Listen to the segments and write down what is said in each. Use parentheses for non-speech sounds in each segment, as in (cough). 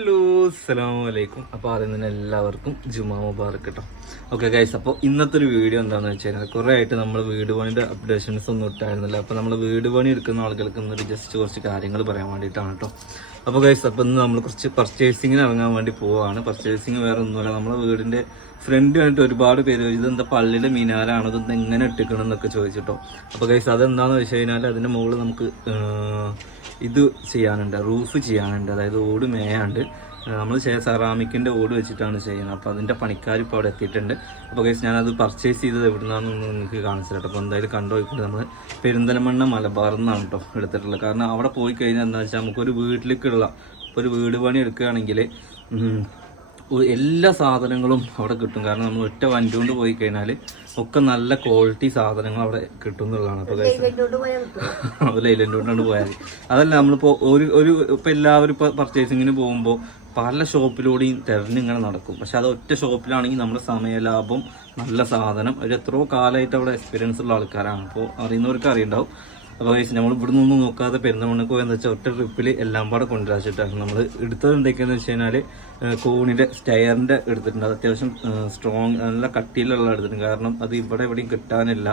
Hello അസ്സലാമു അലൈക്കും. അപ്പോൾ ആദ്യം എല്ലാവർക്കും ജുമാ മുബാറക്ക് കേട്ടോ ഓക്കെ ഗൈസ് അപ്പോൾ ഇന്നത്തെ ഒരു വീഡിയോ എന്താണെന്ന് വെച്ച് കഴിഞ്ഞാൽ കുറേ ആയിട്ട് നമ്മൾ വീട് പണിയുടെ അപ്ഡേഷൻസ് ഒന്നും ഇട്ടായിരുന്നില്ല. അപ്പോൾ നമ്മൾ വീട് പണി എടുക്കുന്ന ആളുകൾക്ക് ഇന്നൊരു ജസ്റ്റ് കുറച്ച് കാര്യങ്ങൾ പറയാൻ വേണ്ടിയിട്ടാണ് കേട്ടോ അപ്പോൾ ഗൈസ് അപ്പോൾ ഇന്ന് നമ്മൾ കുറച്ച് പർച്ചേസിങ്ങിന് ഇറങ്ങാൻ വേണ്ടി പോവുകയാണ് പർച്ചേസിങ് വേറെ ഒന്നുമില്ല നമ്മളെ വീടിന്റെ ഫ്രണ്ടുമായിട്ട് ഒരുപാട് പേര് ചോദിച്ചു ഇതെന്താ പള്ളിയിലെ മിനാരാണോ? ഇതെന്താ എങ്ങനെ ഇട്ടിക്കണം എന്നൊക്കെ ചോദിച്ചിട്ടോ. അപ്പോൾ ഗൈസ് അതെന്താണെന്ന് വെച്ച് കഴിഞ്ഞാൽ അതിന്റെ മുകളിൽ നമുക്ക് ഇത് ചെയ്യാനുണ്ട് റൂഫ് ചെയ്യാനുണ്ട് അതായത് ഓട് മേയാണ്ട്. നമ്മൾ സെറാമിക്കിന്റെ ഓട് വെച്ചിട്ടാണ് ചെയ്യുന്നത്. അപ്പോൾ അതിന്റെ പണിക്കാർ ഇപ്പോൾ അവിടെ എത്തിയിട്ടുണ്ട്. അപ്പോൾ കേസ് ഞാനത് പർച്ചേസ് ചെയ്തത് എവിടെ നിന്നാണെന്ന് നിങ്ങൾക്ക് കാണിച്ചു അപ്പോൾ എന്തായാലും കണ്ടുപോയിക്കൊണ്ട് നമ്മൾ പെരുന്തലമണ്ണ മലബാറിൽ നിന്നാണ് കേട്ടോ എടുത്തിട്ടുള്ളത്. കാരണം അവിടെ പോയി കഴിഞ്ഞാൽ എന്താ വെച്ചാൽ നമുക്കൊരു വീട്ടിലേക്കുള്ള ഇപ്പോൾ ഒരു വീട് പണി എടുക്കുകയാണെങ്കിൽ എല്ലാ സാധനങ്ങളും അവിടെ കിട്ടും. കാരണം നമ്മൾ ഒറ്റ വണ്ടി കൊണ്ട് പോയി കഴിഞ്ഞാൽ ഒക്കെ നല്ല ക്വാളിറ്റി സാധനങ്ങൾ അവിടെ കിട്ടും എന്നുള്ളതാണ് (laughs) അപ്പോൾ അത് ലൈലന്റ് കൊണ്ടാണ് പോയാൽ അതല്ല നമ്മളിപ്പോൾ ഒരു ഒരു ഇപ്പം എല്ലാവരും ഇപ്പോൾ പർച്ചേസിങ്ങിന് പോകുമ്പോൾ പല ഷോപ്പിലൂടെയും തിരഞ്ഞിങ്ങനെ നടക്കും. പക്ഷെ അത് ഒറ്റ ഷോപ്പിലാണെങ്കിൽ നമ്മുടെ സമയലാഭം നല്ല സാധനം. ഒരു എത്രയോ കാലമായിട്ട് അവിടെ എക്സ്പീരിയൻസ് ഉള്ള ആൾക്കാരാണ്. അപ്പോൾ അറിയുന്നവർക്ക് അറിയുണ്ടാവും. അപ്പോൾ guys, നമ്മൾ ഇവിടെ നിന്നൊന്നും നോക്കാതെ പെരുന്തമണ്ണക്ക് പോയെന്ന് വെച്ചാൽ ഒറ്റ ട്രിപ്പിൽ എല്ലാം പാടെ കൊണ്ടുവരാച്ചിട്ടാണ്. നമ്മൾ എടുത്തത് എന്തൊക്കെയാണെന്ന് വെച്ച് കഴിഞ്ഞാൽ കോണിന്റെ സ്റ്റെയറിന്റെ എടുത്തിട്ടുണ്ട്. അത് അത്യാവശ്യം സ്ട്രോങ് നല്ല കട്ടിയിലുള്ള എടുത്തിട്ടുണ്ട്. കാരണം അത് ഇവിടെ എവിടെയും കിട്ടാനില്ല.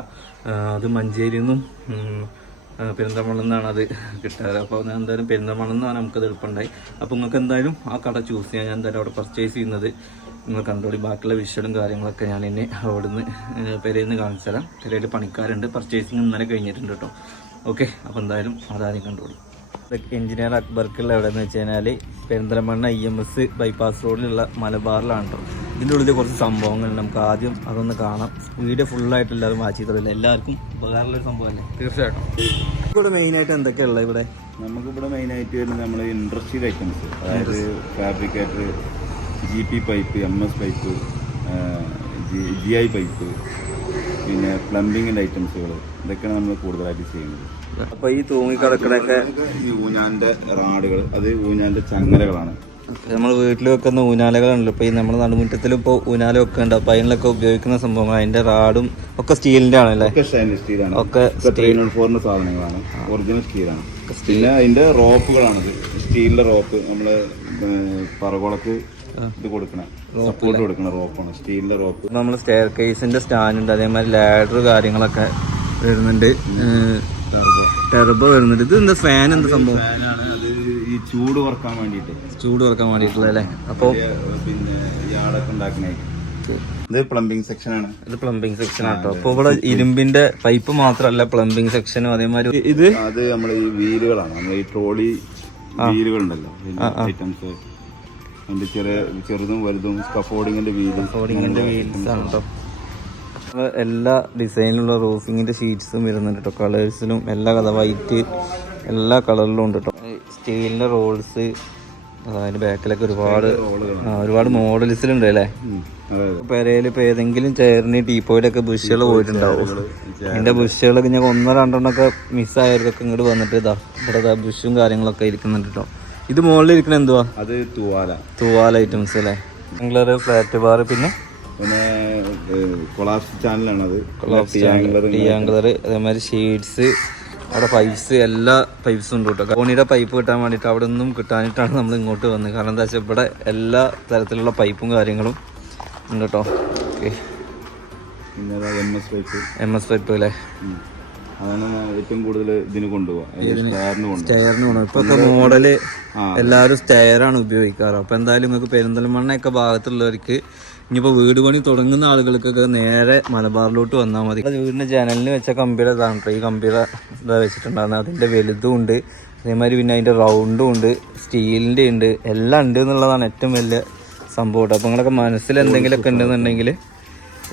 അത് മഞ്ചേരിയിൽ നിന്നും പെരുന്തമണ്ണിൽ നിന്നാണ് അത് കിട്ടാറ്. അപ്പോൾ ഞാൻ എന്തായാലും പെരുന്തമണ്ണിൽ നിന്നാണ് നമുക്കത് എളുപ്പമുണ്ടായി. അപ്പോൾ നിങ്ങൾക്ക് എന്തായാലും ആ കട ചൂസ് ചെയ്യാൻ ഞാൻ എന്തായാലും അവിടെ പർച്ചേസ് ചെയ്യുന്നത്. നിങ്ങൾ കണ്ടോളി. ബാക്കിയുള്ള വിഷ്വലും കാര്യങ്ങളൊക്കെ ഞാൻ എന്നെ അവിടുന്ന് പെരയിൽ നിന്ന് കാണിച്ചു തരാം പെരയിൽ പണിക്കാരുണ്ട്. പർച്ചേസിങ് ഇന്നലെ കഴിഞ്ഞിട്ടുണ്ട് കേട്ടോ. ഓക്കെ അപ്പോൾ എന്തായാലും അതാദ്യം കണ്ടോളി എഞ്ചിനീയർ അക്ബർക്കുള്ള എവിടെയെന്ന് വെച്ച് കഴിഞ്ഞാൽ Perinthalmanna E M S bypass റോഡിലുള്ള മലബാറിലാണ് കേട്ടോ ഇതിന്റെ ഉള്ളിൽ കുറച്ച് സംഭവങ്ങൾ നമുക്ക് ആദ്യം അതൊന്ന് കാണാം. വീഡിയോ ഫുള്ളായിട്ട് എല്ലാവരും വാച്ച് ചെയ്തിട്ടില്ല എല്ലാവർക്കും ഉപകാരമുള്ള ഒരു സംഭവമല്ലേ? തീർച്ചയായിട്ടും. ഇവിടെ മെയിനായിട്ട് എന്തൊക്കെയുള്ള ഇവിടെ? നമുക്കിവിടെ മെയിനായിട്ട് വരുന്നത് നമ്മൾ ഇൻഡസ്ട്രിയൽ ഐറ്റംസ് അതായത് fabricator G P pipe M S pipe G I pipe പിന്നെ പ്ലംബിങ്ങിന്റെ ഐറ്റംസുകൾ ഇതൊക്കെയാണ് നമ്മൾ കൂടുതലായിട്ട് ചെയ്യുന്നത്. അപ്പോൾ ഈ തൂങ്ങി കിടക്കണൊക്കെ ഈ ഊഞ്ഞാലിന്റെ റാഡുകൾ അത് ഊഞ്ഞാലിന്റെ ചങ്ങലകളാണ്. നമ്മൾ വീട്ടിൽ വെക്കുന്ന ഊനാലകളുണ്ടല്ലോ ഇപ്പോൾ ഈ നമ്മുടെ നടുമുറ്റത്തിൽ ഇപ്പൊ ഊഞ്ഞാല ഒക്കെ ഉണ്ട് അപ്പോൾ അതിനൊക്കെ ഉപയോഗിക്കുന്ന സംഭവങ്ങൾ അതിന്റെ റാഡും ഒക്കെ സ്റ്റീലിന്റെ ആണല്ലേ? സ്റ്റീലാണ്. ഒക്കെ ത്രീ നോട്ട് ഫോറിന്റെ സാധനങ്ങളാണ്. ഒറിജിനൽ സ്റ്റീലാണ്. പിന്നെ അതിന്റെ റോപ്പുകളാണിത് സ്റ്റീലിന്റെ റോപ്പ് നമ്മൾ പറകുളക്ക് ഇത് കൊടുക്കണ. സപ്പോർട്ട് കൊടുക്കണ റോപ്പാണ് സ്റ്റീലിന്റെ റോപ്പ് നമ്മൾ സ്റ്റെയർ കേസിന്റെ സ്റ്റാൻഡ് അതേമാതിരി ലാഡർ കാര്യങ്ങളൊക്കെ വരുന്നുണ്ട്. ടെർബോ വരുന്നുണ്ട്. ഇത് എന്താ ഫാൻ എന്താ സംഭവം? ഈ ചൂട് കുറയ്ക്കാൻ വേണ്ടിയിട്ട്. ചൂട് കുറയ്ക്കാൻ വേണ്ടിയിട്ടുള്ളത് അല്ലേ? അപ്പോൾ പിന്നെ യാടൊക്കെ ഉണ്ടാക്കണേ. ഇത് പ്ലംബിംഗ് സെക്ഷനാണ് ഇത് പ്ലംബിംഗ് സെക്ഷൻ ആട്ടോ. അപ്പോൾ ഇവിടെ ഇരുമ്പിന്റെ പൈപ്പ് മാത്രല്ല പ്ലംബിംഗ് സെക്ഷനും അതേമാതിരി ഇത് അത് നമ്മൾ ഈ വീലുകളാണ്. നമ്മൾ ഈ ട്രോളി വീലുകളുണ്ടല്ലോ. ഐറ്റംസ് അതിന്റെ ചെറിയ ചെറുതും വലുതും സ്കഫോർഡിങ്ങിന്റെ വീലും കോഡിങ്ങിന്റെ വീൽസ് ആണ് കേട്ടോ എല്ലാ ഡിസൈനിലുള്ള റൂഫിങ്ങിന്റെ ഷീറ്റ്സും വരുന്നുണ്ട് കേട്ടോ കളേഴ്സിലും എല്ലാ കഥ വൈറ്റ് എല്ലാ കളറിലും ഉണ്ട് കേട്ടോ സ്റ്റീലിന്റെ റോൾസ് അതിന്റെ ബാക്കിലൊക്കെ ഒരുപാട് ഒരുപാട് മോഡൽസിലുണ്ട് അല്ലേ? പെരയിൽ ഇപ്പൊ ഏതെങ്കിലും ചെയറിന് ടീപ്പോയിലൊക്കെ ബുഷുകൾ പോയിട്ടുണ്ടാവും. അതിന്റെ ബുഷുകളൊക്കെ ഞാൻ ഒന്നോ രണ്ടെണ്ണമൊക്കെ മിസ്സായവർക്കൊക്കെ ഇങ്ങോട്ട് വന്നിട്ട് ഇതാ ഇവിടെ ബുഷും കാര്യങ്ങളൊക്കെ ഇരിക്കുന്നുണ്ട് കേട്ടോ ഇത് മുകളിൽ ഇരിക്കണ എന്തുവാ? അത് തൂവാല. തൂവാല ഐറ്റംസ് അല്ലേ? സിംഗ്ലർ ഫ്ലാറ്റ് ബാർ പിന്നെ? പിന്നെ കൊളാപ്സ് ചാനലാണ് അത് അതേമാതിരി ഷീറ്റ്സ് അവിടെ പൈപ്സ് എല്ലാ പൈപ്സും ഉണ്ട് കേട്ടോ. കോണിയുടെ പൈപ്പ് കിട്ടാൻ വേണ്ടിയിട്ട് അവിടെ നിന്നും കിട്ടാനിട്ടാണ് നമ്മൾ ഇങ്ങോട്ട് വന്നത്. കാരണം എന്താ വെച്ചാൽ ഇവിടെ എല്ലാ തരത്തിലുള്ള പൈപ്പും കാര്യങ്ങളും ഉണ്ട് കേട്ടോ. ഓക്കെ പിന്നെ M S pipe M S pipe അല്ലേ? അതാണ് ഏറ്റവും കൂടുതൽ ഇതിന് കൊണ്ടുപോകാം സ്റ്റാറിന് കൊണ്ടുപോകാം സ്റ്റെയറിന് വേണം ഇപ്പൊക്കെ മോഡൽ എല്ലാവരും സ്റ്റെയറാണ് ഉപയോഗിക്കാറ്. അപ്പൊ എന്തായാലും നിങ്ങൾക്ക് പെരിന്തൽമണ്ണയൊക്കെ ഭാഗത്തുള്ളവർക്ക് ഇനിയിപ്പോ വീട് പണി തുടങ്ങുന്ന ആളുകൾക്കൊക്കെ നേരെ മലബാറിലോട്ട് വന്നാൽ മതി. വീടിന്റെ ജനലിന് വെച്ച കമ്പിയുടെ ഇതാണ് ഈ കമ്പിയുടെ ഇതാ വെച്ചിട്ടുണ്ടായിരുന്നത് അതിന്റെ വലുതും ഉണ്ട്. അതേമാതിരി പിന്നെ അതിന്റെ റൗണ്ടും ഉണ്ട്. സ്റ്റീലിന്റെ ഉണ്ട്. എല്ലാം ഉണ്ട് എന്നുള്ളതാണ് ഏറ്റവും വലിയ സംഭവം കേട്ടോ അപ്പൊ നിങ്ങളൊക്കെ മനസ്സിൽ എന്തെങ്കിലുമൊക്കെ ഉണ്ടെന്നുണ്ടെങ്കിൽ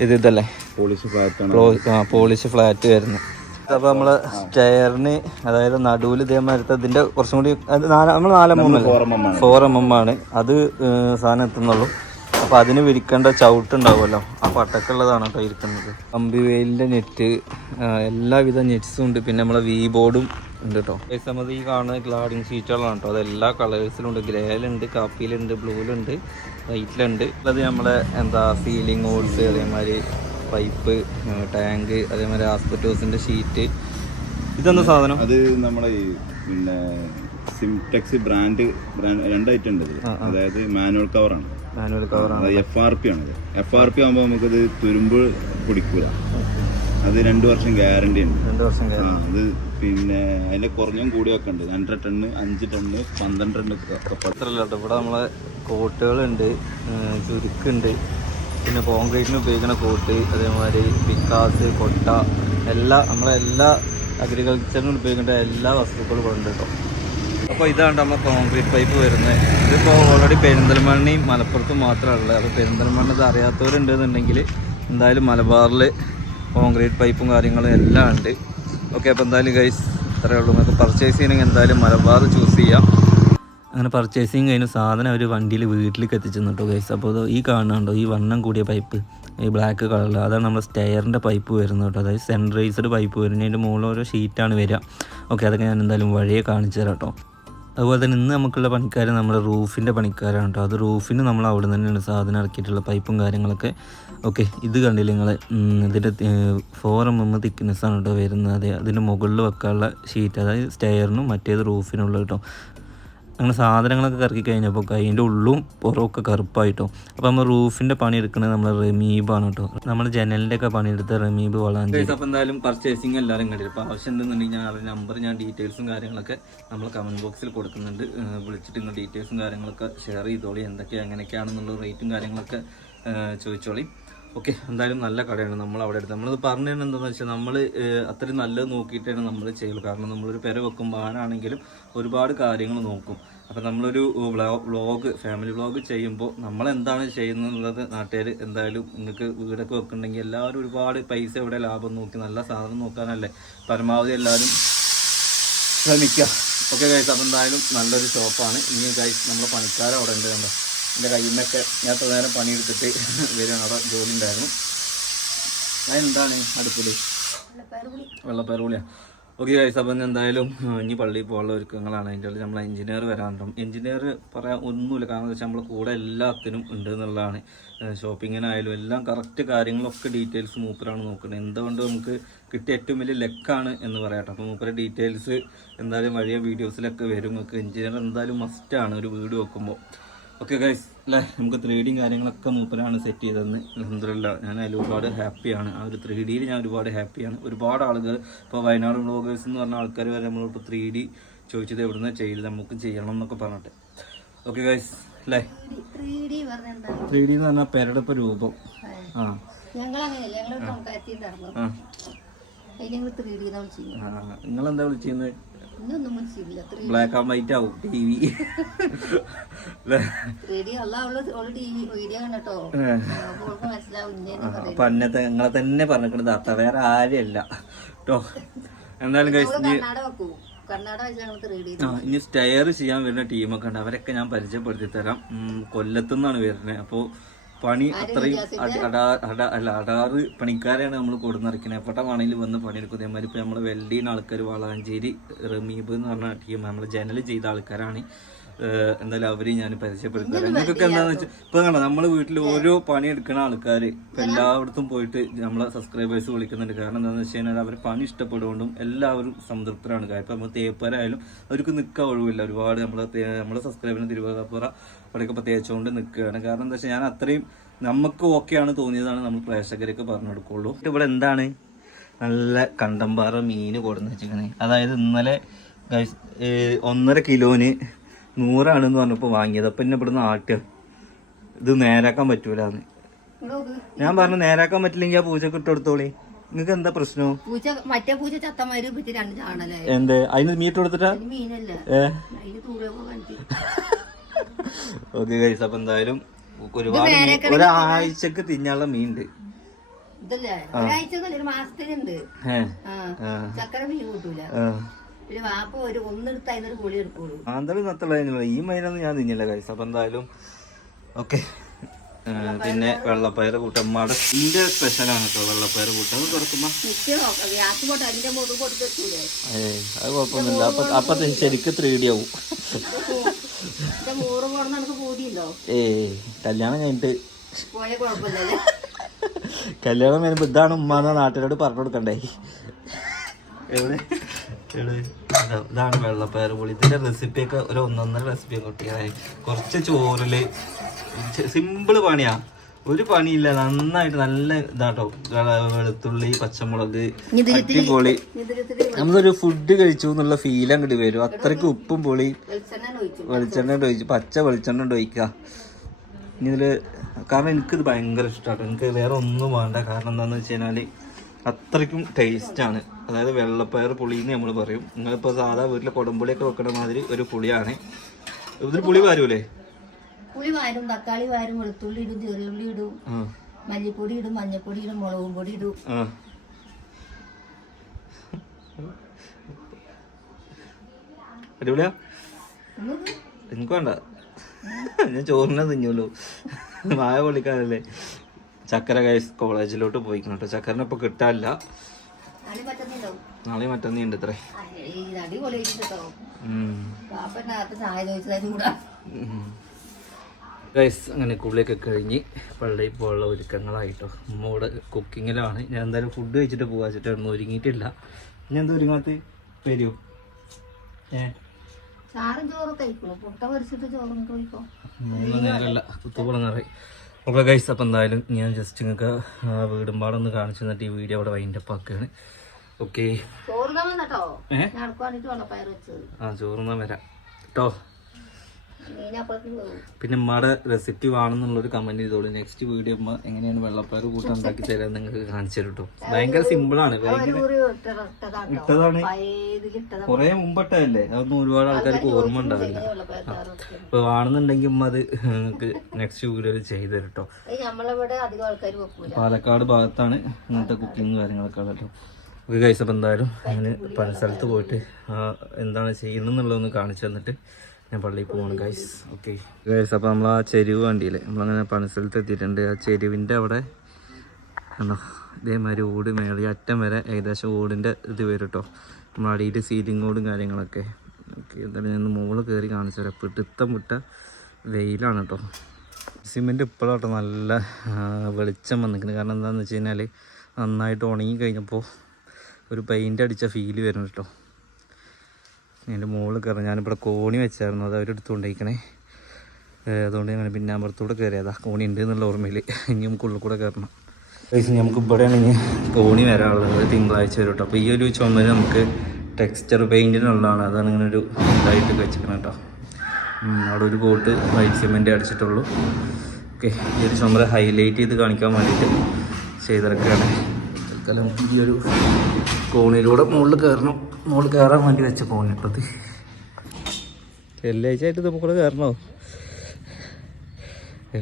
ഇത് ഇതല്ലേ? പോളിഷ് ഫ്ലാറ്റാണ് പോളിഷ് ഫ്ലാറ്റ് വരുന്നു അപ്പൊ നമ്മൾ സ്റ്റെയറിന് അതായത് നടുവിൽ ഇതേമാരത്തെ ഇതിന്റെ കുറച്ചും കൂടി അത് നാല് നമ്മൾ നാലെമ്മ ഫോർ എം എം ആണ് അത് സാധനം എത്തുന്നുള്ളൂ. അപ്പൊ അതിന് വിരിക്കേണ്ട ചവിട്ട് ഉണ്ടാവുമല്ലോ. ആ പട്ടക്കുള്ളതാണ് കേട്ടോ ഇരിക്കുന്നത്. കമ്പി വെയിലിന്റെ നെറ്റ് എല്ലാവിധ നെറ്റ്സും ഉണ്ട്. പിന്നെ നമ്മളെ വി ബോർഡും ഉണ്ട് കേട്ടോ. നമ്മൾ ഈ കാണുന്ന ഗ്ലാഡിങ് ഷീറ്റുകളാണ് കേട്ടോ. അത് എല്ലാ കളേഴ്സിലും ഉണ്ട് ഗ്രേയിലുണ്ട് കാപ്പിയിലുണ്ട് ബ്ലൂയിലുണ്ട് വൈറ്റിലുണ്ട് അത് നമ്മളെ എന്താ സീലിംഗ് ഹോൾസ് അതേമാതിരി പൈപ്പ് ടാങ്ക് അതേമാതിരി ആസ്പെറ്റോസിന്റെ ഷീറ്റ്. ഇതെന്താ സാധനം? അത് നമ്മുടെ ഈ പിന്നെ സിംടെക്സ് ബ്രാൻഡ് ബ്രാൻഡ് രണ്ട് ഐറ്റം ഉണ്ട് അതായത് മാനുവൽ കവറാണ്. മാനുവൽ കവറാണ്. എഫ് ആർ പി ആണ് എഫ് ആർ പി ആകുമ്പോൾ നമുക്കത് തുരുമ്പ് പിടിക്കൂല. അത് രണ്ട് വർഷം ഗ്യാരണ്ടി ഉണ്ട്. രണ്ട് വർഷം അത് പിന്നെ അതിന്റെ കുറഞ്ഞും കൂടിയൊക്കെ ഉണ്ട് രണ്ടര ടണ്ണ് അഞ്ച് ടണ്ണ് പന്ത്രണ്ട് ടണ്ണ് ഒക്കെ ഇവിടെ നമ്മളെ കോട്ടുകളുണ്ട് ചുരുക്കുണ്ട്. പിന്നെ കോൺക്രീറ്റിന് ഉപയോഗിക്കുന്ന കോട്ട് അതേമാതിരി പിക്കാസ് കൊട്ട എല്ലാ നമ്മളെ എല്ലാ അഗ്രികൾച്ചറിന് ഉപയോഗിക്കേണ്ട എല്ലാ വസ്തുക്കളും ഉണ്ട് കേട്ടോ. അപ്പോൾ ഇതാണ് നമ്മൾ കോൺക്രീറ്റ് പൈപ്പ് വരുന്നത്. ഇതിപ്പോൾ ഓൾറെഡി പെരിന്തൽമണ്ണയും മലപ്പുറത്തും മാത്രമേ ഉള്ളത് അപ്പോൾ പെരിന്തൽമണ്ണ ഇത് അറിയാത്തവരുണ്ടെന്നുണ്ടെങ്കിൽ എന്തായാലും മലബാറിൽ കോൺക്രീറ്റ് പൈപ്പും കാര്യങ്ങളും എല്ലാം ഉണ്ട്. ഓക്കെ അപ്പോൾ എന്തായാലും ഗൈസ് ഇത്രയേ ഉള്ളൂ. നിങ്ങൾക്ക് പർച്ചേസ് ചെയ്യണമെങ്കിൽ എന്തായാലും മലബാർ ചൂസ് ചെയ്യാം. അങ്ങനെ പർച്ചേസിങ് കഴിഞ്ഞ സാധനം അവർ വണ്ടിയിൽ വീട്ടിലേക്ക് എത്തിച്ചു കേട്ടോ ഗൈസ് അപ്പോൾ ഈ കാണുന്നുണ്ടോ ഈ വണ്ണം കൂടിയ പൈപ്പ് ഈ ബ്ലാക്ക് കളറിൽ അതാണ് നമ്മുടെ സ്റ്റെയറിന്റെ പൈപ്പ് വരുന്നത് കേട്ടോ. അതായത് സെൻട്രൈസ്ഡ് പൈപ്പ് വരുന്നത്. അതിന്റെ മുകളിൽ ഓരോ ഷീറ്റാണ് വരിക. ഓക്കെ അതൊക്കെ ഞാൻ എന്തായാലും വഴിയെ കാണിച്ചു തരാം കേട്ടോ. അതുപോലെ തന്നെ ഇന്ന് നമുക്കുള്ള പണിക്കാർ നമ്മുടെ റൂഫിന്റെ പണിക്കാരാണ് കേട്ടോ. അത് റൂഫിന് നമ്മൾ അവിടെ തന്നെയാണ് സാധനം ഇറക്കിയിട്ടുള്ള പൈപ്പും കാര്യങ്ങളൊക്കെ. ഓക്കെ ഇത് കണ്ടില്ല നിങ്ങൾ ഇതിന്റെ ഫോർ എം എം തിക്നെസ്സാണ് കേട്ടോ വരുന്നത്. അതെ അതിന്റെ മുകളിൽ വെക്കാനുള്ള ഷീറ്റ് അതായത് സ്റ്റെയറിനും മറ്റേത് റൂഫിനുള്ള കേട്ടോ. അങ്ങനെ സാധനങ്ങളൊക്കെ കറക്കി കഴിഞ്ഞപ്പോൾ കൈന്റെ ഉള്ളും പുറമൊക്കെ കറുപ്പായിട്ടോ. അപ്പോൾ നമ്മൾ റൂഫിന്റെ പണി എടുക്കുന്നത് നമ്മൾ റെമീബാണ് കേട്ടോ. നമ്മൾ ജനലിന്റെ ഒക്കെ പണിയെടുത്ത റെമീബ് വളാഞ്ചേരി. അപ്പോൾ എന്തായാലും പർച്ചേസിങ് എല്ലാവരും കണ്ടിട്ട് അപ്പോൾ ആവശ്യം ഉണ്ടെന്നുണ്ടെങ്കിൽ ഞാൻ അതിന്റെ നമ്പർ ഞാൻ ഡീറ്റെയിൽസും കാര്യങ്ങളൊക്കെ നമ്മൾ കമന്റ് ബോക്സിൽ കൊടുക്കുന്നുണ്ട്. വിളിച്ചിട്ട് നിങ്ങൾ ഡീറ്റെയിൽസും കാര്യങ്ങളൊക്കെ ഷെയർ ചെയ്തോളി. എന്തൊക്കെയാണ് എങ്ങനെയൊക്കെയാണെന്നുള്ള റേറ്റും കാര്യങ്ങളൊക്കെ ചോദിച്ചോളി. ഓക്കെ എന്തായാലും നല്ല കടയാണ്. നമ്മൾ അവിടെ എടുത്തത് നമ്മളത് പറഞ്ഞു തന്നെ എന്താണെന്ന് വെച്ചാൽ നമ്മൾ അത്രയും നല്ലത് നോക്കിയിട്ടാണ് നമ്മൾ ചെയ്യുള്ളൂ. കാരണം നമ്മളൊരു പെര വെക്കുമ്പോൾ ആണാണെങ്കിലും ഒരുപാട് കാര്യങ്ങൾ നോക്കും. അപ്പം നമ്മളൊരു വ്ളോഗ് ഫാമിലി വ്ളോഗ് ചെയ്യുമ്പോൾ നമ്മൾ എന്താണ് ചെയ്യുന്നത് നാട്ടുകാർ എന്തായാലും നിങ്ങൾക്ക് വീടൊക്കെ വെക്കുന്നുണ്ടെങ്കിൽ എല്ലാവരും ഒരുപാട് പൈസ ഇവിടെ ലാഭം നോക്കി നല്ല സാധനം നോക്കാനല്ലേ പരമാവധി എല്ലാവരും ശ്രമിക്കുക ഓക്കെ ഗൈസ് അപ്പം എന്തായാലും നല്ലൊരു ഷോപ്പാണ് ഇനി ഗൈസ് നമ്മുടെ പണിക്കാരവിടെ ഉണ്ട് കണ്ടോ? എന്റെ കയ്യുമ്മൊക്കെ ഞാൻ അത്ര നേരം പണിയെടുത്തിട്ട് വരികയാണ് അവിടെ ജോലി ഉണ്ടായിരുന്നു. അതിനെന്താണ് അടുപ്പിൽ വെള്ളപ്പയർ പുളിയാണ് ഓക്കെ ഗൈസ് അപ്പം എന്തായാലും ഇനി പള്ളിയിൽ പോകാനുള്ള ഒരുക്കങ്ങളാണ്. അതിന്റെ ഉള്ളിൽ നമ്മളെ എഞ്ചിനീയർ വരാനുണ്ടാവും എഞ്ചിനീയർ പറയാൻ ഒന്നുമില്ല. കാരണം വെച്ചാൽ നമ്മൾ കൂടെ എല്ലാത്തിനും ഉണ്ട് എന്നുള്ളതാണ്. ഷോപ്പിങ്ങിനായാലും എല്ലാം കറക്റ്റ് കാര്യങ്ങളൊക്കെ ഡീറ്റെയിൽസ് മൂപ്പരാണ് നോക്കുന്നത്. എന്തുകൊണ്ട് നമുക്ക് കിട്ടിയ ഏറ്റവും വലിയ ലെക്കാണ് എന്ന് പറയാട്ടോ. അപ്പോൾ മൂപ്പര ഡീറ്റെയിൽസ് എന്തായാലും വഴിയ വീഡിയോസിലൊക്കെ വരും. നമുക്ക് എഞ്ചിനീയർ എന്തായാലും മസ്റ്റാണ് ഒരു വീട് വെക്കുമ്പോൾ. ഓക്കെ ഗൈസ് അല്ലേ? നമുക്ക് ത്രീ ഡിയും കാര്യങ്ങളൊക്കെ മൂപ്പരാണ് സെറ്റ് ചെയ്തതെന്ന് അലഹമില്ല ഞാൻ അതിൽ ഒരുപാട് ഹാപ്പിയാണ് ആ ഒരു ത്രീ ഡിയിൽ ഞാൻ ഒരുപാട് ഹാപ്പിയാണ് ഒരുപാട് ആളുകൾ ഇപ്പോൾ വയനാട് വ്ളോഗേഴ്സ് എന്ന് പറഞ്ഞ ആൾക്കാർ വരെ നമ്മളിപ്പോൾ ത്രീ ഡി ചോദിച്ചത് എവിടുന്ന് ചെയ്ത് നമുക്ക് ചെയ്യണം എന്നൊക്കെ പറഞ്ഞിട്ട്. ഓക്കെ ഗൈസ് അല്ലേ? ത്രീ ഡി എന്ന് പറഞ്ഞാൽ പെരടപ്പ് രൂപം. ആ. നിങ്ങളെന്താ വിളിച്ചിരുന്നത് ത്രീ ബ്ലാക്ക് ആൻഡ് വൈറ്റ് ആവും (laughs) ടി വി അപ്പൊ അന്നത്തെ നിങ്ങളെ തന്നെ പറഞ്ഞിട്ടുണ്ട് അത്ത വേറെ ആരെയല്ല കേട്ടോ എന്തായാലും കഴിച്ച് ഇനി സ്റ്റെയർ ചെയ്യാൻ വരുന്ന ടീമൊക്കെ ഉണ്ട്. അവരൊക്കെ ഞാൻ പരിചയപ്പെടുത്തി തരാം. കൊല്ലത്തുനിന്നാണ് വരുന്നത്. അപ്പോൾ പണി അത്രയും അല്ല അടാറ് പണിക്കാരെയാണ് നമ്മൾ കൊടുന്നിറക്കുന്നത് എപ്പോഴാണെങ്കിലും വന്ന് പണിയെടുക്കും? അതേമാതിരി ഇപ്പോൾ നമ്മൾ വെൽഡിന് ആൾക്കാർ വളാഞ്ചേരി റമീബ് എന്ന് പറഞ്ഞ ടീം നമ്മൾ ജനൽ ചെയ്ത ആൾക്കാരാണ്. എന്തായാലും അവരെയും ഞാൻ പരിചയപ്പെടുത്തി. തരാം നിങ്ങൾക്കൊക്കെ എന്താണെന്ന് വെച്ചാൽ ഇപ്പൊ കണ്ടോ നമ്മൾ വീട്ടിൽ ഓരോ പണി എടുക്കുന്ന ആൾക്കാർ ഇപ്പൊ എല്ലായിടത്തും പോയിട്ട് നമ്മളെ സബ്സ്ക്രൈബേഴ്സ് വിളിക്കുന്നുണ്ട്. കാരണം എന്താണെന്ന് വെച്ച് കഴിഞ്ഞാൽ അവർ പണി ഇഷ്ടപ്പെടുകൊണ്ടും എല്ലാവരും സംതൃപ്തരാണ്. കാര്യം ഇപ്പൊ നമ്മൾ തേപ്പരായാലും അവർക്ക് നിൽക്കാൻ ഒഴിവില്ല. ഒരുപാട് നമ്മളെ നമ്മളെ സബ്സ്ക്രൈബറിന് തിരുവനന്തപുരം അവിടെയൊക്കെ ഇപ്പോൾ തേച്ചുകൊണ്ട് നിൽക്കുകയാണ് കാരണം എന്താ വെച്ചാൽ ഞാൻ അത്രയും നമുക്ക് ഓക്കെയാണ് തോന്നിയതാണ് നമ്മൾ പ്രേക്ഷകരൊക്കെ പറഞ്ഞു കൊടുക്കുള്ളൂ. ഇവിടെ എന്താണ്? നല്ല കണ്ടമ്പാറ മീൻ കൊടുന്ന് വെച്ചിരിക്കുന്നത് അതായത് ഇന്നലെ ഒന്നര കിലോന് നൂറാണെന്ന് പറഞ്ഞപ്പോൾ വാങ്ങിയത്. അപ്പം എന്നെ ഇവിടുന്ന് ആട്ടുക. ഇത് നേരാക്കാൻ പറ്റൂലെന്ന്. ഞാൻ പറഞ്ഞു നേരാക്കാൻ പറ്റില്ലെങ്കിൽ ആ പൂച്ചക്ക് ഇട്ട് കൊടുത്തോളി. നിങ്ങൾക്ക് എന്താ പ്രശ്നം? പൂച്ച മറ്റേ പൂച്ച ചത്തമാര് എന്ത്? അതിന് മീറ്റ് കൊടുത്തിട്ടാ? ഓക്കെ ഗൈസ് അപ്പൊ എന്തായാലും ഒരുപാട് ഒരാഴ്ചക്ക് തിന്നാനുള്ള മീൻ ഉണ്ട് ഇതല്ലേ ഒരാഴ്ച ഒരു മാസത്തിനുണ്ട്. ചക്കര മീൻ കൂട്ടൂല. പിന്നെ വാപ്പ ഒരു ഒന്നെടുത്ത് അതിനൊരു പൊളി എടുക്കുള്ളൂ. ആന്തളി നത്തുള്ള ഈ മൈനൊന്നും ഞാൻ തിന്നില്ല ഗൈസ് അപ്പം എന്തായാലും ഓക്കെ. പിന്നെ വെള്ളപ്പയർ കൂട്ടം ഇന്റെ സ്പെഷ്യലാണ് കേട്ടോ വെള്ളപ്പയർ കൂട്ടം തുറക്കുമ്പോ അത് കുഴപ്പമൊന്നുമില്ല. അപ്പൊ അപ്പൊ ശരിക്കും ത്രീ ഡി ആവും. ഏ കല്യാണം കഴിഞ്ഞിട്ട്. കല്യാണം കഴിഞ്ഞപ്പോ ഇതാണ് ഉമ്മാന്ന് നാട്ടുകാരോട് പറഞ്ഞു കൊടുക്കണ്ടേ. എവിടെ? ഇതാണ് വെള്ളപ്പയർ പുളി. ഇതിന്റെ റെസിപ്പിയൊക്കെ ഒരു ഒന്നൊന്നര റെസിപ്പി കുട്ടികളായി കുറച്ച് ചോറിൽ സിമ്പിൾ പണിയാ. ഒരു പണിയില്ല. നന്നായിട്ട് നല്ല ഇതാട്ടോ. വെളുത്തുള്ളി പച്ചമുളക് അടിപൊളി. ഇതിലിത്തിരി നമ്മളൊരു ഫുഡ് കഴിച്ചു എന്നുള്ള ഫീൽ അങ്ങോട്ട് വരും. അത്രയ്ക്ക് ഉപ്പും പൊളി. വെളിച്ചെണ്ണ ഒഴിച്ചു. പച്ച വെളിച്ചെണ്ണ ഒഴിക്കുക ഇനി ഇതിൽ കാരണം എനിക്കിത് ഭയങ്കര ഇഷ്ടമാണ് എനിക്ക് വേറെ ഒന്നും വേണ്ട. കാരണം എന്താണെന്ന് വെച്ച് കഴിഞ്ഞാൽ അത്രയ്ക്കും ടേസ്റ്റാണ് അതായത് വെള്ളപ്പയർ പുളി എന്ന് നമ്മൾ പറയും. നിങ്ങളിപ്പോൾ സാധാ വീട്ടിലെ കൊടമ്പുളിയൊക്കെ വെക്കണ മാതിരി ഒരു പുളിയാണ്. ഇതിൽ പുളി വാരൂലേ? പുളി വാരും തക്കാളി വാരും വെളുത്തുള്ളി ഇടും ചെറിയുള്ളി ഇടും മല്ലിപ്പൊടി ഇടും മഞ്ഞപ്പൊടി ഇടും മുളകും പൊടി ഇടും. അടിപൊളിയാ? വേണ്ട. ഞാൻ ചോറിനെ തിന്നുള്ളൂ. വായ പൊളിക്കാനല്ലേ. ചക്കര കൈസ് കോളേജിലോട്ട് പോയിക്കണം കേട്ടോ ചക്കരനെ ഇപ്പോൾ കിട്ടാനില്ല. നാളെ മറ്റന്നീ ഉണ്ട് ഇത്രേ. ഗൈസ് അങ്ങനെ കുളിയൊക്കെ കഴിഞ്ഞ് പള്ളി പോലുള്ള ഒരുക്കങ്ങളായിട്ടോ. ഉമ്മ ഇവിടെ കുക്കിങ്ങിലാണ്. ഞാൻ എന്തായാലും ഫുഡ് കഴിച്ചിട്ട് പോകാ വെച്ചിട്ടായിരുന്നു ഒരുങ്ങിയിട്ടില്ല. ഞാൻ എന്താ ഒരുങ്ങാത്ത? വരുമോ ഏ? മൂന്ന് നേരമല്ല കുത്തുപുളങ്ങറി ഓക്കെ ഗൈസ് അപ്പം എന്തായാലും ഞാൻ ജസ്റ്റ് നിങ്ങൾക്ക് വീടും പാടൊന്ന് കാണിച്ചു തന്നിട്ട് ഈ വീഡിയോ അവിടെ വൈൻഡപ്പ് ആക്കുകയാണ്. ഓക്കെ. ആ ചോറുന്നാൻ വരാം. കേട്ടോ പിന്നെ ഉമ്മയുടെ റെസിപ്പി വേണമെന്നുള്ളൊരു കമന്റ് ചെയ്തോളൂ. നെക്സ്റ്റ് വീഡിയോ ഉമ്മ എങ്ങനെയാണ് വെള്ളപ്പയർ കൂട്ടം ഉണ്ടാക്കി തരാൻ നിങ്ങൾക്ക് കാണിച്ചു കേട്ടോ ഭയങ്കര സിമ്പിളാണ് ഭയങ്കര ഇട്ടതാണ്? കൊറേ മുമ്പട്ടല്ലേ അതൊന്നും ഒരുപാട് ആൾക്കാർക്ക് ഓർമ്മ ഉണ്ടാവില്ല. അപ്പൊ വേണമെന്നുണ്ടെങ്കിൽ ഉമ്മ അത് നിങ്ങൾക്ക് നെക്സ്റ്റ് വീഡിയോയിൽ ചെയ്തു തരട്ടോ കേട്ടോ പാലക്കാട് ഭാഗത്താണ് ഇങ്ങനത്തെ കുക്കിംഗ് കാര്യങ്ങളൊക്കെ ഉള്ളത് ഒരു കൈസ എന്തായാലും അങ്ങനെ പല സ്ഥലത്ത് പോയിട്ട് എന്താണ് ചെയ്യുന്നതെന്നുള്ളതൊന്ന് കാണിച്ചു തന്നിട്ട് ഞാൻ പള്ളിയിൽ പോകണം ഗൈസ് ഓക്കെ ഗൈസ് അപ്പോൾ നമ്മൾ ആ ചെരുവ് കണ്ടില്ലേ? നമ്മളങ്ങനെ പണി സ്ഥലത്ത് എത്തിയിട്ടുണ്ട്. ആ ചെരുവിന്റെ അവിടെ കണ്ടോ? ഇതേമാതിരി ഓട് മേളി അറ്റം വരെ ഏകദേശം ഓടിന്റെ ഇത് വരും കേട്ടോ നമ്മൾ അടിയിൽ സീലിംഗ് ഓടും കാര്യങ്ങളൊക്കെ. ഓക്കെ എന്തായാലും ഞാൻ മുകളിൽ കയറി കാണിച്ചു തരാം. പിടുത്തം വിട്ട വെയിലാണ് കേട്ടോ സിമെന്റ് ഇപ്പോഴാട്ടോ നല്ല വെളിച്ചം വന്നിരിക്കുന്നത് കാരണം എന്താണെന്ന് വെച്ച് കഴിഞ്ഞാൽ നന്നായിട്ട് ഉണങ്ങി കഴിഞ്ഞപ്പോൾ ഒരു പെയിന്റ് അടിച്ച ഫീൽ വരുന്നു കേട്ടോ. എന്റെ മുകളിൽ കയറി ഞാനിവിടെ കോണി വെച്ചായിരുന്നു അത് അവരെടുത്തുകൊണ്ടിരിക്കണേ അതുകൊണ്ട് ഞാൻ പിന്നെ അമ്പലത്തൂടെ കയറിയതാ കോണി ഉണ്ട് എന്നുള്ള ഓർമ്മയിൽ ഇനി നമുക്ക് ഉള്ളിൽ കൂടെ കയറണം നമുക്ക് ഇവിടെയാണ് ഇനി കോണി വരാനുള്ളത്. തിങ്കളാഴ്ച വരും കേട്ടോ. അപ്പോൾ ഈ ഒരു ചുമര് നമുക്ക് ടെക്സ്ചർ പെയിന്റിനുള്ളതാണ് അതാണ് ഇങ്ങനെ ഒരു ഇതായിട്ട് വെച്ചിരിക്കണം കേട്ടോ. അവിടെ ഒരു കോട്ട് വൈറ്റ് സിമെന്റ് അടിച്ചിട്ടുള്ളൂ. ഓക്കെ ഈ ഒരു ചുമര ഹൈലൈറ്റ് ചെയ്ത് കാണിക്കാൻ വേണ്ടിയിട്ട് ചെയ്തിറക്കുകയാണ് തൽക്കാലം ഈ ഒരു കോണിലൂടെ മുകളിൽ കയറണം. മുകളിൽ കയറാൻ വേണ്ടി വെച്ച ഫോണിട്ടത് വെള്ളിയാഴ്ചയായിട്ട് നമുക്കൂടെ കയറണോ?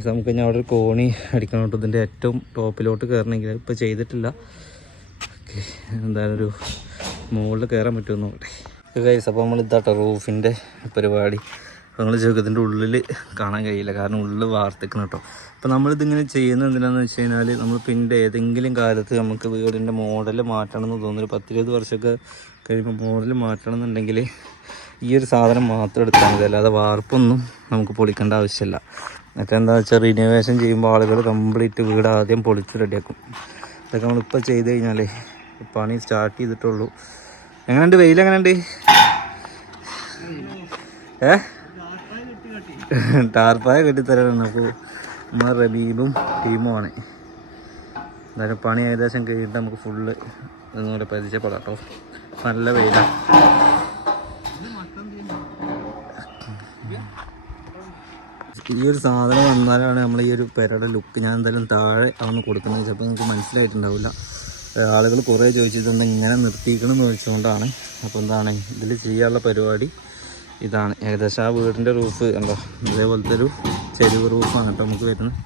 നമുക്ക് ഞാൻ അവിടെ ഒരു കോണി അടിക്കണം കേട്ടോ. ഇതിന്റെ ഏറ്റവും ടോപ്പിലോട്ട് കയറണമെങ്കിൽ ഇപ്പോൾ ചെയ്തിട്ടില്ല. ഓക്കെ എന്തായാലും ഒരു മുകളിൽ കയറാൻ പറ്റുമെന്ന് നോക്കട്ടെ ഗൈസ് അപ്പോൾ നമ്മൾ ഇതാട്ടോ റൂഫിന്റെ പരിപാടി. നമ്മൾ ജഗത്തിന്റെ ഉള്ളിൽ കാണാൻ കഴിയില്ല. കാരണം ഉള്ളിൽ വാർത്തിക്കണം കേട്ടോ. അപ്പോൾ നമ്മളിതിങ്ങനെ ചെയ്യുന്നത് എന്തിനാന്ന് വെച്ച് കഴിഞ്ഞാൽ നമ്മൾ പിന്നെ ഏതെങ്കിലും കാലത്ത് നമുക്ക് വീടിന്റെ മോഡൽ മാറ്റണം എന്ന് തോന്നുന്നു പത്തിരുപത് വർഷമൊക്കെ കഴിയുമ്പോൾ മോഡൽ മാറ്റണം എന്നുണ്ടെങ്കിൽ ഈ ഒരു സാധനം മാത്രം എടുത്താൽ മതി. അല്ലാതെ വാർപ്പൊന്നും നമുക്ക് പൊളിക്കേണ്ട ആവശ്യമില്ല. അതൊക്കെ എന്താ വെച്ചാൽ റിനോവേഷൻ ചെയ്യുമ്പോൾ ആളുകൾ കംപ്ലീറ്റ് വീട് ആദ്യം പൊളിച്ച് റെഡിയാക്കും. ഇതൊക്കെ നമ്മളിപ്പോൾ ചെയ്ത് കഴിഞ്ഞാൽ പണി സ്റ്റാർട്ട് ചെയ്തിട്ടുള്ളൂ. എങ്ങനെയുണ്ട്? വെയിൽ എങ്ങനെയുണ്ട് ഏ? ടാർപ്പായ കെട്ടിത്തരാനാണ്. അപ്പോൾ നമ്മളെ റബീബും ടീമുമാണ് എന്തായാലും പണി ഏകദേശം കഴിഞ്ഞിട്ട് നമുക്ക് ഫുള്ള് ഇതുപോലെ പരിചയപ്പെടാം കേട്ടോ നല്ല വെയിലാണ് ഈ ഒരു സാധനം വന്നാലാണ് നമ്മൾ ഈ ഒരു പെരയുടെ ലുക്ക് ഞാൻ എന്തായാലും താഴെ ആണ് കൊടുക്കുന്നത്. ചിലപ്പോൾ നിങ്ങൾക്ക് മനസ്സിലായിട്ടുണ്ടാവില്ല. ആളുകൾ കുറേ ചോദിച്ചിട്ടുണ്ട് ഇങ്ങനെ നിർത്തിക്കണം എന്ന് ചോദിച്ചുകൊണ്ടാണ് അപ്പോൾ എന്താണ് ഇതിൽ ചെയ്യാനുള്ള പരിപാടി ഇതാണ് ഏകദേശം ആ വീടിന്റെ റൂഫ് ഉണ്ടോ ഇതേപോലത്തെ ഒരു ചെരുവ് റൂഫാണ് കേട്ടോ നമുക്ക് വരുന്നത്.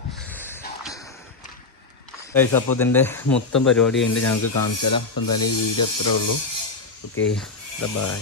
ഗൈസ് അപ്പോൾ ഇതിന്റെ മൊത്തം പരിപാടി കഴിഞ്ഞിട്ട് ഞങ്ങൾക്ക് കാണിച്ചു തരാം അപ്പോൾ എന്തായാലും ഈ വീഡിയോ എത്ര ഉള്ളൂ. Okay bye